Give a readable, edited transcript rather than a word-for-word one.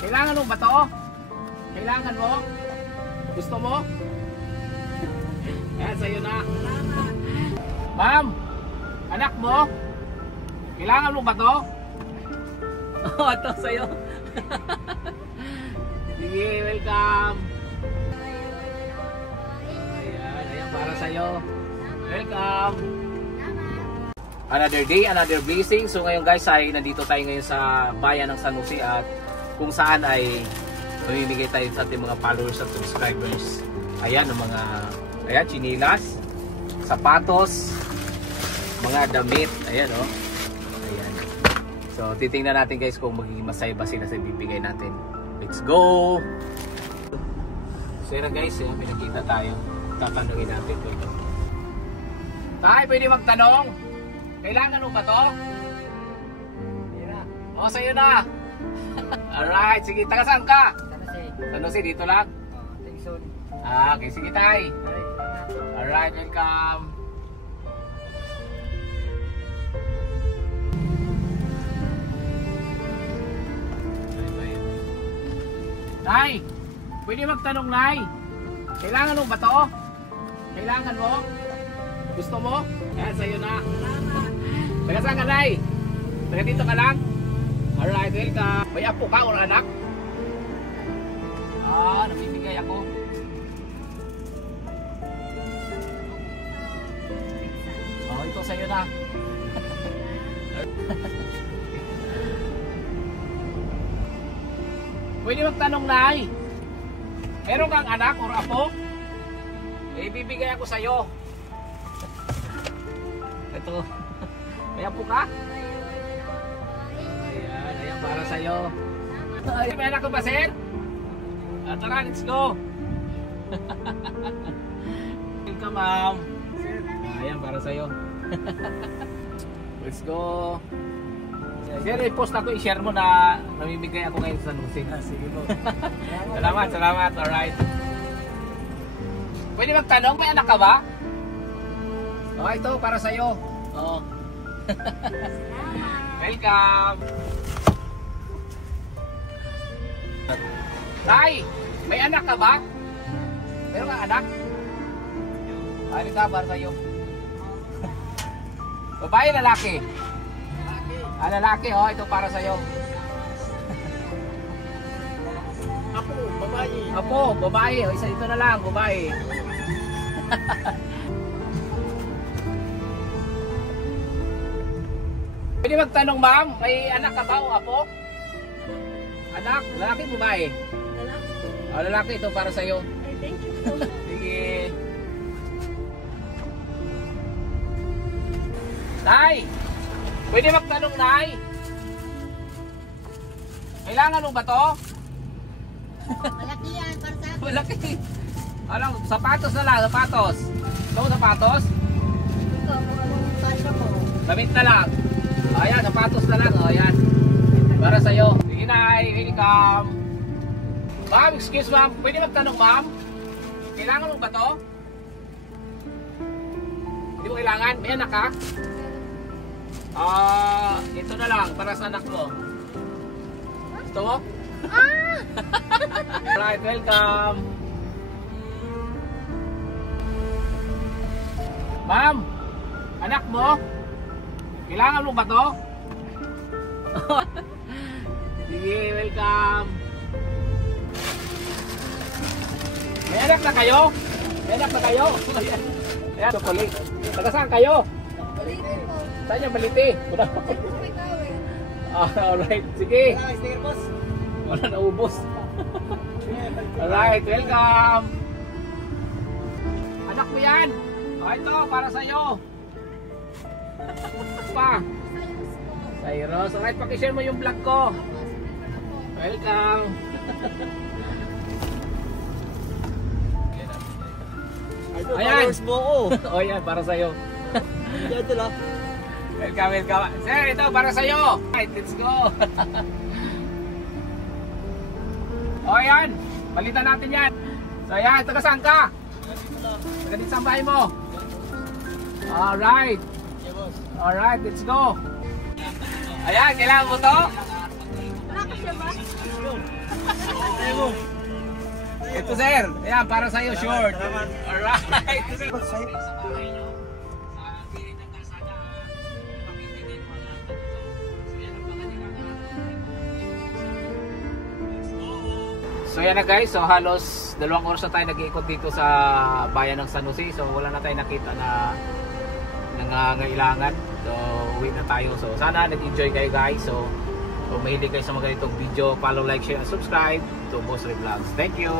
Kailangan mo ba to? Kailangan mo? Gusto mo? Yan, sa'yo na. Ma'am, anak mo? Kailangan mo ba to? Oh, ito sa'yo. Sige, welcome. Ayan, para sa'yo. Welcome. Another day, another blessing. So ngayon guys ay nandito tayo ngayon sa bayan ng San Jose at kung saan ay mamimigay tayo sa ating mga followers at subscribers. Ayan ang mga chinilas, sapatos, mga damit. Ayan oh. Ayan. So titingnan natin guys kung magiging masaya ba sila sa ibibigay natin. Let's go! So yan guys, pinakita tayo. Tatanungin natin ito. Tay, pwede magtanong? Kailangan mo ba to? O, sa'yo na. Alright, sige. Taga saan ka? San Jose, dito lang? Okay, sige tay. Alright, welcome. Tay, pwede magtanong, Nay. Kailangan mo ba to? Kailangan mo? Gusto mo? Ayan, sa'yo na. Taga saan ka, Nay? Taga dito ka lang? Alright, welcome. May apo ka o anak? Namimigay ako. Oh, ito sa'yo na. Pwede magtanong, Nay. Meron kang anak o apo? Ibibigay ako sa'yo. Ito. May apo ka? Ayan para sa'yo. May anak ko ba, sir? Tara, let's go. Welcome, ma'am. Ayan para sa'yo. Let's go. Sir, i-post ako, i-share mo na namimigay ako ngayon sa San Jose. Sige po. Salamat. Alright. Pwede magtanong, may anak ka ba? Oh, ito para sa'yo. Oh. Welcome. Tay, may anak ka ba? Meron kang anak? Ano ka para sa'yo? Babae, lalaki? Lalaki, oh, ito para sa'yo. Apo, babae. Apo, babae. O, isa dito na lang, babae. Pwede magtanong, ma'am, may anak ka ba o apo? Anak, lalaki, babae? Lalaki. O, lalaki, ito para sa'yo. Ay, thank you so much. Sige. Tay, pwede magtanong, Nay. Kailangan mo ba to? Malaki yan, para sa akin. Malaki. Alam, sapatos na lang, sapatos. Ito mo sapatos? Ito, anong pasya mo? Damit na lang. Ayan, sapatos na lang. Ayan. Para sa'yo. Sige, Nay. Welcome. Ma'am, excuse ma'am. Pwede magtanong, ma'am? Kailangan mo ba to? Hindi mo kailangan? May anak ka? Ito na lang. Para sa anak mo. Gusto mo? Alright, welcome. Ma'am, anak mo? Kailangan mo ba to? Sige, welcome. May anak na kayo? May anak na kayo? Ayan, chocolate. Taga saan kayo? Baliti po. Saan yung baliti? Alright, sige. Wala na ubos. Alright, welcome. Anak mo yan. Ito, para sa'yo. Pa. Cyrus. Alright, pakishare mo yung vlog ko. Welcome. Ayan. O yan, para sa'yo. Welcome, welcome. Sir, ito para sa'yo. Alright, let's go. O yan, palitan natin yan. So yan, taga saan ka? Taga dito sa bahay mo. Alright. Alright, let's go. Ayan, kailangan mo to? Wala ka siya ba? Ito sir, ayan para sa iyo short. Alright. So yan na guys, so halos 2 oras na tayo nag-iikot dito sa bayan ng San Jose. So wala na tayo nakita na nangangailangan. So uwi na tayo. So sana nag-enjoy kayo guys. So kung mahilig kayo sa mga ganitong video, follow, like, share, and subscribe to Boss Ray Vlogs. Thank you!